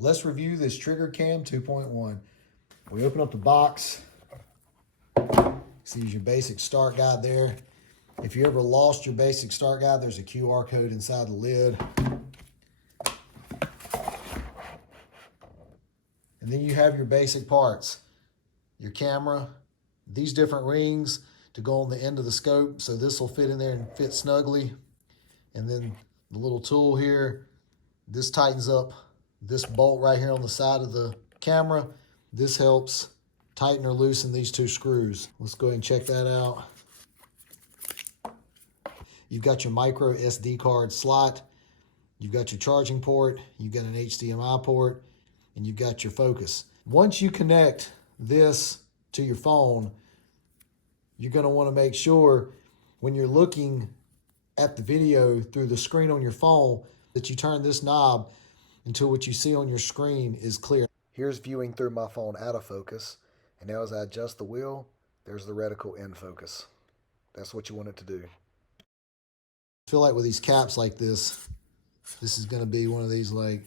Let's review this TriggerCam 2.1. We open up the box. See your basic start guide there. If you ever lost your basic start guide, there's a QR code inside the lid. And then you have your basic parts. Your camera, these different rings to go on the end of the scope, so this will fit in there and fit snugly. And then the little tool here, this tightens up this bolt right here on the side of the camera. This helps tighten or loosen these two screws. Let's go ahead and check that out. You've got your micro SD card slot, you've got your charging port, you've got an HDMI port, and you've got your focus. Once you connect this to your phone, you're going to want to make sure when you're looking at the video through the screen on your phone that you turn this knob until what you see on your screen is clear. Here's viewing through my phone out of focus, and now as I adjust the wheel, there's the reticle in focus. That's what you want it to do. I feel like with these caps like this is going to be one of these, like,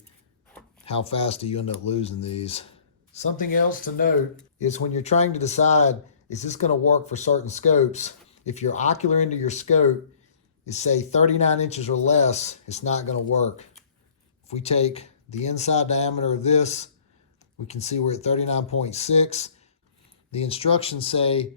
how fast do you end up losing these? Something else to note is when you're trying to decide, is this going to work for certain scopes? If your ocular end of your scope is, say, 39 inches or less, it's not going to work. If we take the inside diameter of this, we can see we're at 39.6. The instructions say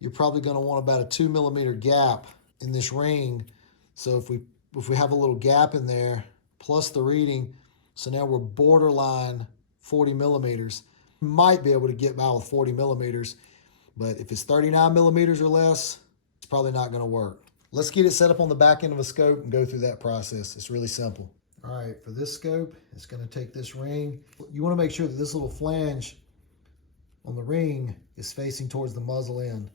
you're probably going to want about a 2 millimeter gap in this ring. So if we have a little gap in there, plus the reading, so now we're borderline 40 millimeters. You might be able to get by with 40 millimeters, but if it's 39 millimeters or less, it's probably not going to work. Let's get it set up on the back end of a scope and go through that process. It's really simple. All right, for this scope, it's going to take this ring. You want to make sure that this little flange on the ring is facing towards the muzzle end.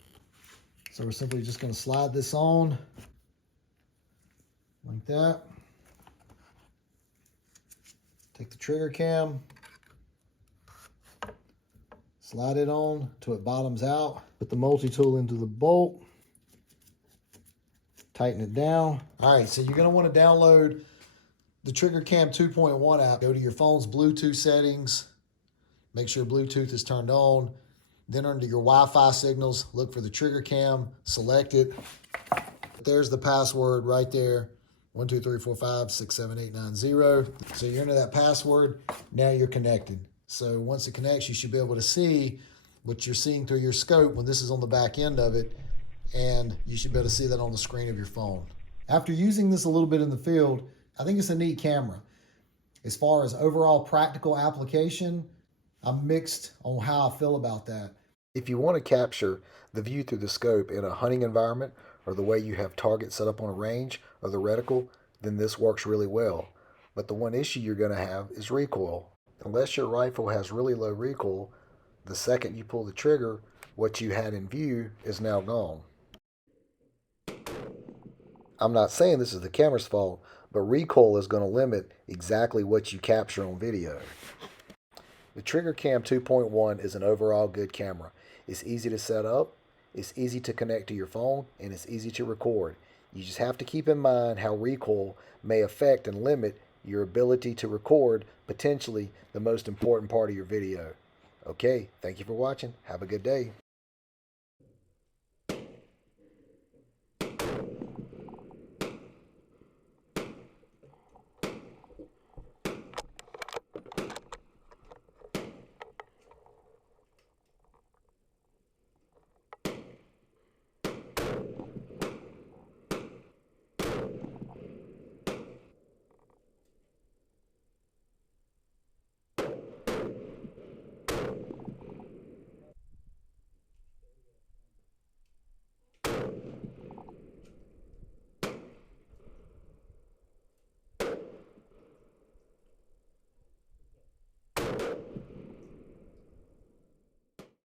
So we're simply just going to slide this on like that. Take the TriggerCam, slide it on till it bottoms out. Put the multi-tool into the bolt, tighten it down. All right, so you're going to want to download the TriggerCam 2.1 app. Go to your phone's Bluetooth settings, make sure Bluetooth is turned on. Then under your Wi-Fi signals, look for the TriggerCam, select it. There's the password right there. 1, 2, 3, 4, 5, 6, 7, 8, 9, 0. So you're into that password. Now you're connected. So once it connects, you should be able to see what you're seeing through your scope when this is on the back end of it. And you should be able to see that on the screen of your phone. After using this a little bit in the field, I think it's a neat camera. As far as overall practical application, I'm mixed on how I feel about that. If you want to capture the view through the scope in a hunting environment, or the way you have targets set up on a range or the reticle, then this works really well. But the one issue you're going to have is recoil. Unless your rifle has really low recoil, the second you pull the trigger, what you had in view is now gone. I'm not saying this is the camera's fault, but recoil is going to limit exactly what you capture on video. The TriggerCam 2.1 is an overall good camera. It's easy to set up, it's easy to connect to your phone, and it's easy to record. You just have to keep in mind how recoil may affect and limit your ability to record potentially the most important part of your video. Okay, thank you for watching. Have a good day.